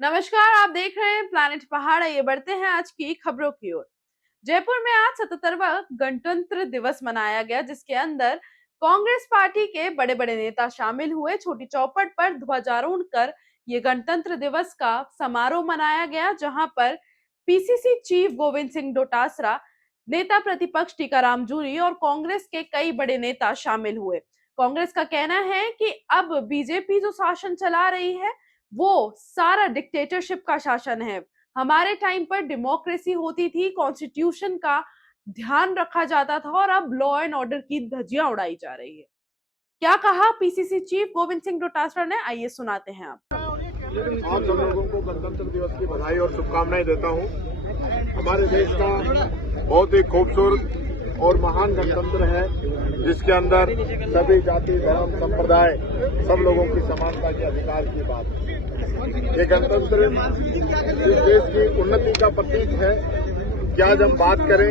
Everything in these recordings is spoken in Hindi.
नमस्कार, आप देख रहे हैं प्लैनेट पहाड़। ये बढ़ते हैं आज की खबरों की ओर। जयपुर में आज 77वां गणतंत्र दिवस मनाया गया, जिसके अंदर कांग्रेस पार्टी के बड़े बड़े नेता शामिल हुए। छोटी चौपट पर ध्वजारोहण कर ये गणतंत्र दिवस का समारोह मनाया गया, जहां पर पीसीसी चीफ गोविंद सिंह डोटासरा, नेता प्रतिपक्ष टीकाराम जूली और कांग्रेस के कई बड़े नेता शामिल हुए। कांग्रेस का कहना है कि अब बीजेपी जो शासन चला रही है वो सारा डिक्टेटरशिप का शासन है। हमारे टाइम पर डेमोक्रेसी होती थी, कॉन्स्टिट्यूशन का ध्यान रखा जाता था और अब लॉ एंड ऑर्डर की धज्जियां उड़ाई जा रही है। क्या कहा पीसीसी चीफ गोविंद सिंह डोटासरा ने, आइए सुनाते हैं आप सब लोगों को गणतंत्र दिवस की बधाई और शुभकामनाएं देता हूं। हमारे देश का बहुत ही खूबसूरत और महान गणतंत्र है, जिसके अंदर सभी जाति, धर्म, संप्रदाय, सब लोगों की समानता के अधिकार की बात है। ये गणतंत्र इस देश की उन्नति का प्रतीक है कि आज हम बात करें,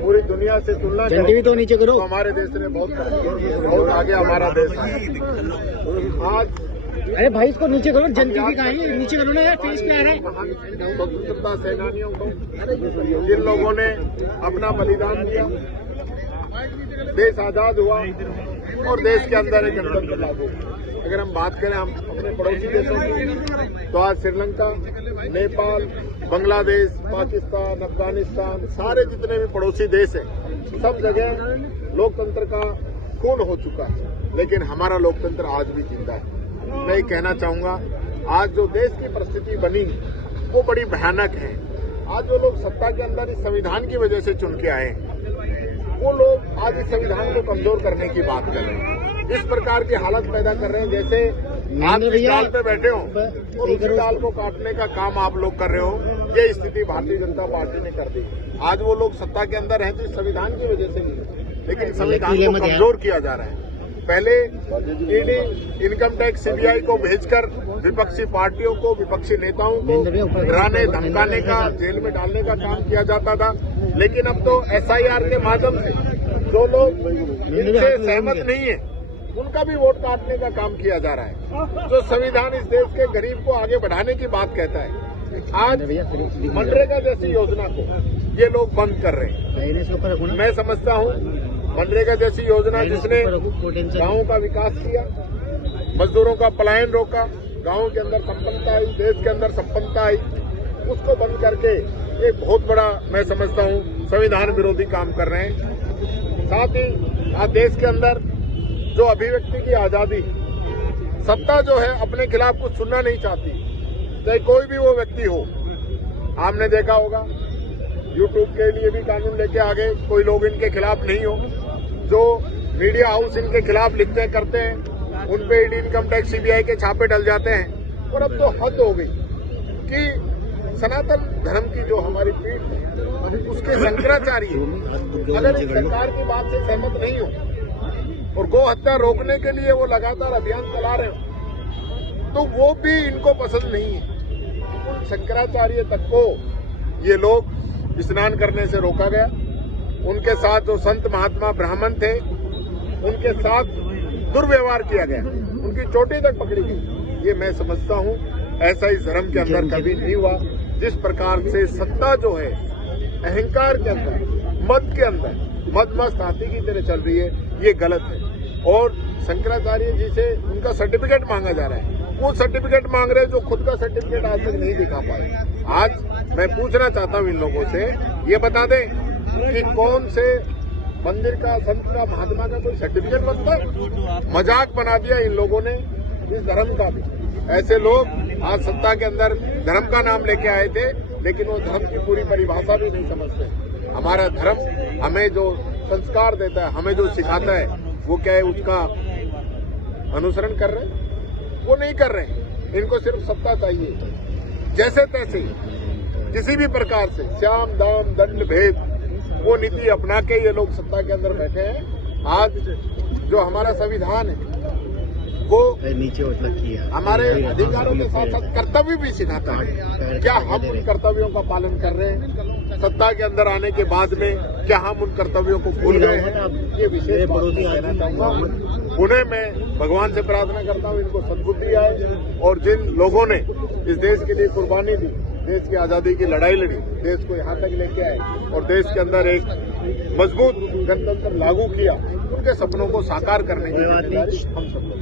पूरी दुनिया से तुलना करें तो नीचे करो, तो हमारे देश ने बहुत आगे हमारा देश है। आज अरे भाई इसको नीचे करो, जन टीवी का है, नीचे करो ना यार, फेस पे आ रहा है। स्वतंत्रता सेनानियों को, जिन लोगों ने अपना बलिदान दिया, देश आजाद हुआ और देश के अंदर एक गणतंत्र लागू। अगर हम बात करें हम अपने पड़ोसी देशों की, तो आज श्रीलंका, नेपाल, बांग्लादेश, पाकिस्तान, अफगानिस्तान, सारे जितने भी पड़ोसी देश हैं, सब जगह लोकतंत्र का खून हो चुका है, लेकिन हमारा लोकतंत्र आज भी जिंदा है। मैं ये कहना चाहूंगा, आज जो देश की परिस्थिति बनी वो बड़ी भयानक है। आज जो लोग सत्ता के अंदर इस संविधान की वजह से चुन के आए, वो लोग आज इस संविधान को कमजोर करने की बात कर रहे हैं, इस प्रकार की हालत पैदा कर रहे हैं जैसे आप जिस डाल पे बैठे हो और उसी डाल को काटने का काम आप लोग कर रहे हो। ये स्थिति भारतीय जनता पार्टी ने कर दी। आज वो लोग सत्ता के अंदर हैं तो इस संविधान की वजह से ही, लेकिन संविधान को कमजोर किया जा रहा है। पहले ईडी, इनकम टैक्स, सीबीआई को भेजकर विपक्षी पार्टियों को, विपक्षी नेताओं को डराने, धमकाने का, जेल में डालने का काम किया जाता था, लेकिन अब तो एसआईआर के माध्यम से जो लोग इनसे सहमत नहीं है उनका भी वोट काटने का काम किया जा रहा है। जो संविधान इस देश के गरीब को आगे बढ़ाने की बात कहता है, आज मनरेगा जैसी योजना को ये लोग बंद कर रहे हैं। मैं समझता हूँ मनरेगा जैसी योजना जिसने गांवों का विकास किया, मजदूरों का पलायन रोका, गांवों के अंदर संपन्नता आई, देश के अंदर संपन्नता आई, उसको बंद करके एक बहुत बड़ा, मैं समझता हूँ, संविधान विरोधी काम कर रहे हैं। साथ ही आज देश के अंदर जो अभिव्यक्ति की आजादी, सत्ता जो है अपने खिलाफ कुछ सुनना नहीं चाहती, चाहे कोई भी वो व्यक्ति हो। आपने देखा होगा यूट्यूब के लिए भी कानून लेके आ गए, कोई लोग इनके खिलाफ नहीं हो। जो मीडिया हाउस इनके खिलाफ लिखते करते हैं, उन पे ईडी, इनकम टैक्स, सीबीआई के छापे डल जाते हैं। और अब तो हद हो गई कि सनातन धर्म की जो हमारी पीठ है, उसके शंकराचार्य अगर इस सरकार की बात से सहमत नहीं हो और गौ हत्या रोकने के लिए वो लगातार अभियान चला रहे हो, तो वो भी इनको पसंद नहीं है। उन शंकराचार्य तक को ये लोग स्नान करने से रोका गया। उनके साथ जो संत महात्मा ब्राह्मण थे, उनके साथ दुर्व्यवहार किया गया, उनकी चोटी तक पकड़ी गई। ये मैं समझता हूँ ऐसा इस धर्म के अंदर कभी नहीं हुआ। जिस प्रकार से सत्ता जो है अहंकार के अंदर, मद के अंदर मदमस्त हाथी की तरह चल रही है, ये गलत है। और शंकराचार्य जी से उनका सर्टिफिकेट मांगा जा रहा है, वो सर्टिफिकेट मांग रहे हैं जो खुद का सर्टिफिकेट आज तक नहीं दिखा पाए। आज मैं पूछना चाहता हूँ इन लोगों से, ये बता दें कि कौन से मंदिर का, संत का, महात्मा का कोई सर्टिफिकेट बनता है? मजाक बना दिया इन लोगों ने इस धर्म का भी। ऐसे लोग आज सत्ता के अंदर धर्म का नाम लेके आए थे, लेकिन वो धर्म की पूरी परिभाषा भी नहीं समझते। हमारा धर्म हमें जो संस्कार देता है, हमें जो सिखाता है, वो क्या है, उसका अनुसरण कर रहे हैं? वो नहीं कर रहे हैं। इनको सिर्फ सत्ता चाहिए, जैसे तैसे किसी भी प्रकार से श्याम दाम दंड भेद वो नीति अपना के ये लोग सत्ता के अंदर बैठे हैं। आज जो हमारा संविधान है वो नीचे हमारे अधिकारों के साथ साथ कर्तव्य भी सिखाता है। क्या हम उन कर्तव्यों का पालन कर रहे हैं? सत्ता के अंदर आने के बाद में क्या हम उन कर्तव्यों को भूल गए हैं? ये विशेष कहना चाहूंगा। उन्हें मैं भगवान से प्रार्थना करता हूँ इनको सद्बुद्धि आए, और जिन लोगों ने इस देश के लिए कुर्बानी दी, देश की आजादी की लड़ाई लड़ी, देश को यहाँ तक लेके आए और देश के अंदर एक मजबूत गणतंत्र लागू किया, उनके सपनों को साकार करने की जिम्मेदारी हम सब लोग